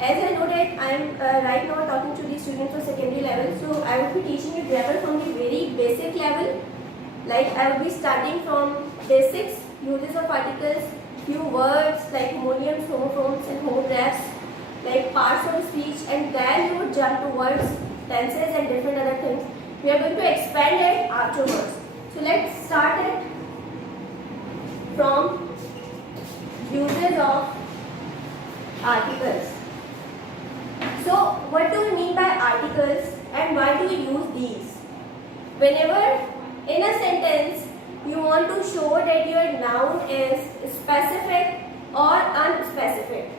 as I know that I am right now talking to the students of secondary level, so I will be teaching you grammar from the very basic level. Like I will be starting from basics, uses of articles, few words like homonyms, homophones and homographs, like parts of speech, and then you would jump to words, tenses and different other things. We are going to expand it afterwards. So let's start it from uses of articles. So what do we mean by articles and why do we use these? Whenever in a sentence you want to show that your noun is specific or unspecific.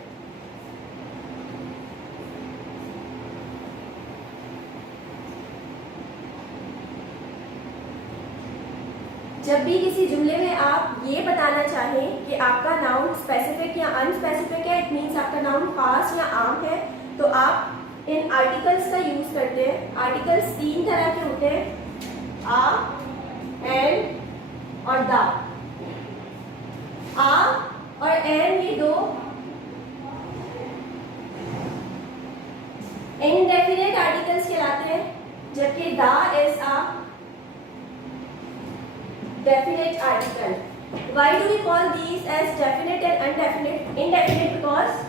जब भी किसी जुमले में आप ये बताना चाहें कि आपका नाउन स्पेसिफिक या अनस्पेसिफिक है, इट मीन्स आपका नाउन खास या आम है, तो आप इन आर्टिकल्स का यूज करते हैं. आर्टिकल्स तीन तरह के होते हैं, आ, एंड और द. आ और एंड ये दो इनडेफिनेट आर्टिकल्स कहलाते हैं, जबकि the is a definite article. Why do we call these as definite and indefinite? Because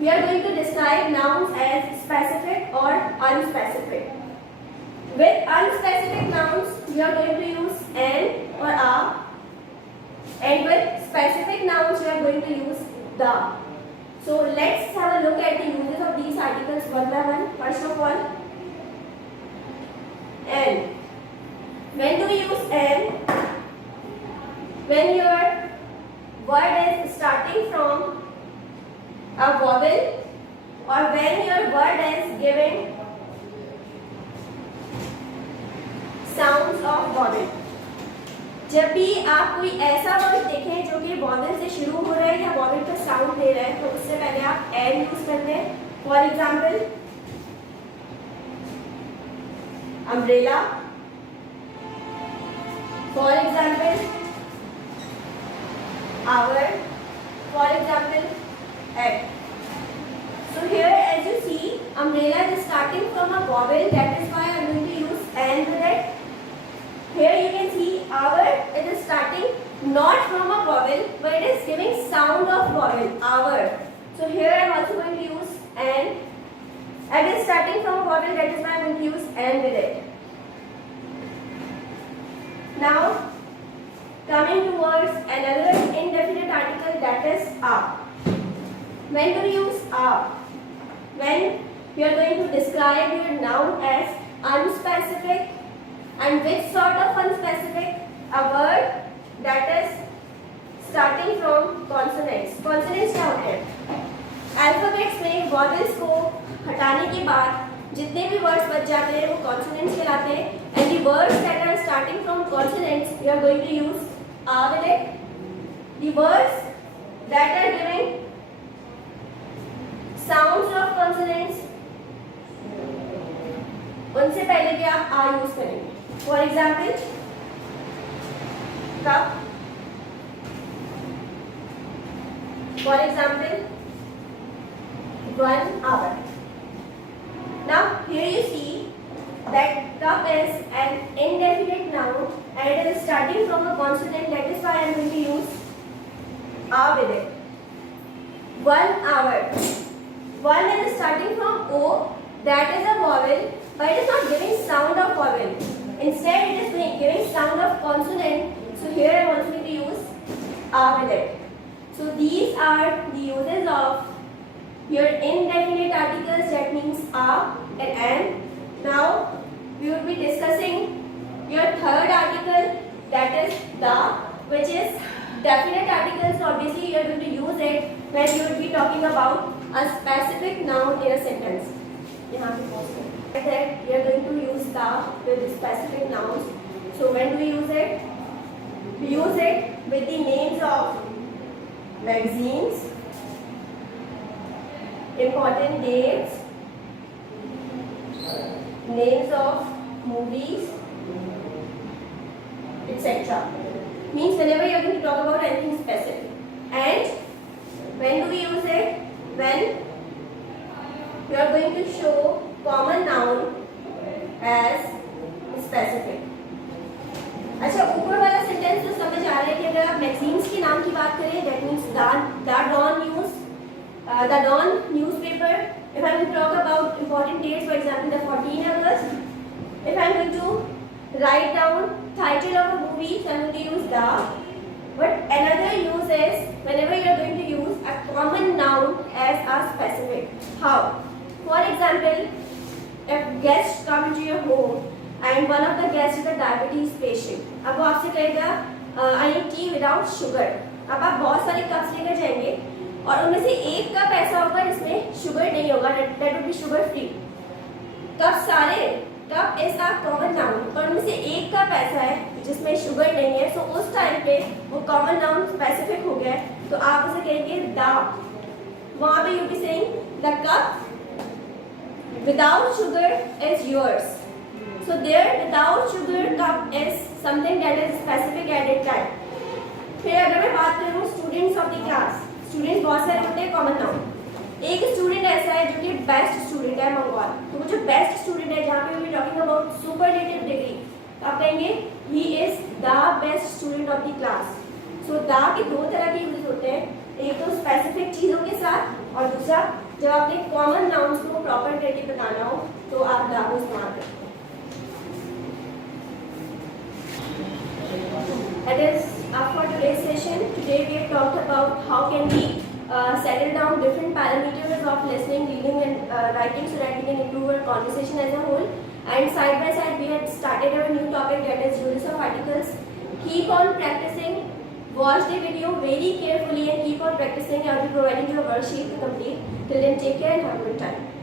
we are going to describe nouns as specific or unspecific. With unspecific nouns, we are going to use an or a, and with specific nouns, we are going to use the. So let's have a look at the uses of these articles one by one. First of all, an. When do we use an? When your word is starting from a vowel or when your word is giving sounds of vowel. जब भी आप कोई ऐसा word देखें जो कि vowel से शुरू हो रहा है या vowel का साउंड दे रहा है, तो उससे पहले आप and यूज करते हैं. For example, umbrella. For example, hour. For example, at. So here, as you see, umbrella is starting from a vowel. That is why I am going to use and with it. Here you can see hour. It is starting not from a vowel, but it is giving sound of vowel. Hour. So here I am also going to use and. It is starting from a vowel. That is why I am going to use and with it. Now, coming towards another indefinite article, that is a. When do we use a? When you are going to describe your noun as unspecific. And which sort of unspecific? A word that is starting from consonants. Consonants क्या होते हैं? Alphabets में vowels को हटाने के बाद जितने भी words बच जाते हैं वो consonants कहलाते हैं. And the words that are starting from consonants, we are going to use a with it. The words that are giving sounds of consonants, उनसे पहले भी आप आ यूज करेंगे. For example, cup. For example, 1 hour. Now here you see that cup is an indefinite noun and it is starting from a consonant. That is why I am going to use a with it. 1 hour. 1 is starting from O. That is a vowel, but it is not giving sound of vowel. Instead, it is giving sound of consonant. So here I am also going to use a with it. So these are the uses of your indefinite articles. That means a and an. Now we will be discussing your third article, that is the, which is definite articles. So obviously you are going to use it when you will be talking about a specific noun in a sentence. यहाँ पे pause करें. That we are going to use the with specific nouns. So when do we use it? We use it with the names of magazines, important dates, names of movies, etc. Means whenever you are going to talk about anything specific. And when do we use it? When you are going to show common noun as specific. अच्छा, ऊपर वाला sentence तो समझ आ रहा है कि अगर आप मैगजीन्स के नाम की बात करें, that means the Dawn news, the Dawn newspaper. If I will talk about important dates, for example, the 14th August. If I am going to write down title of a movie, so I am going to use the. But another use is whenever you are going to use a common noun as a specific. How? For example, if guests come to your home and one of the guests is a diabetes patient, अब वो आपसे कहेगा I need tea without sugar. अब आप बहुत सारे cups लेकर जाएंगे और उनमें से एक कप ऐसा होगा जिसमें शुगर नहीं होगा, that would be sugar free. Cup सारे, cup is a common noun, पर उनमें से एक कप ऐसा है जिसमें शुगर नहीं है, सो उस टाइम पे वो कॉमन नाउन स्पेसिफिक हो गया है, तो आप उसे कहेंगे द. वहां पे you be saying the cup without sugar is yours. So there without sugar cup is something that is specific at that time. फिर अगर मैं बात करूँ students of the class, students बहुत सारे होते हैं कॉमन नाउन. एक स्टूडेंट ऐसा है जो कि बेस्ट स्टूडेंट है मंगवाल, तो वो जो बेस्ट स्टूडेंट है जहाँ पे we talking about superlative degree, तो आप कहेंगे he is the best student of the class. So the के दो तरह के यूज होते हैं, एक तो स्पेसिफिक चीज़ों के साथ और दूसरा जब आपने कॉमन नाउन्स को प्रॉपर करके बताना हो तो आप द को इस्तेमाल करते हैं. That is for today's session. Today we have talked about how can we settle down different parameters of listening, reading and writing so that we can improve our conversation as a whole. And side by side we had started our new topic, that is use of articles. Keep on practicing. Watch the video very carefully and keep on practicing. I will be providing you a worksheet to complete. Till then, take care and have a good time.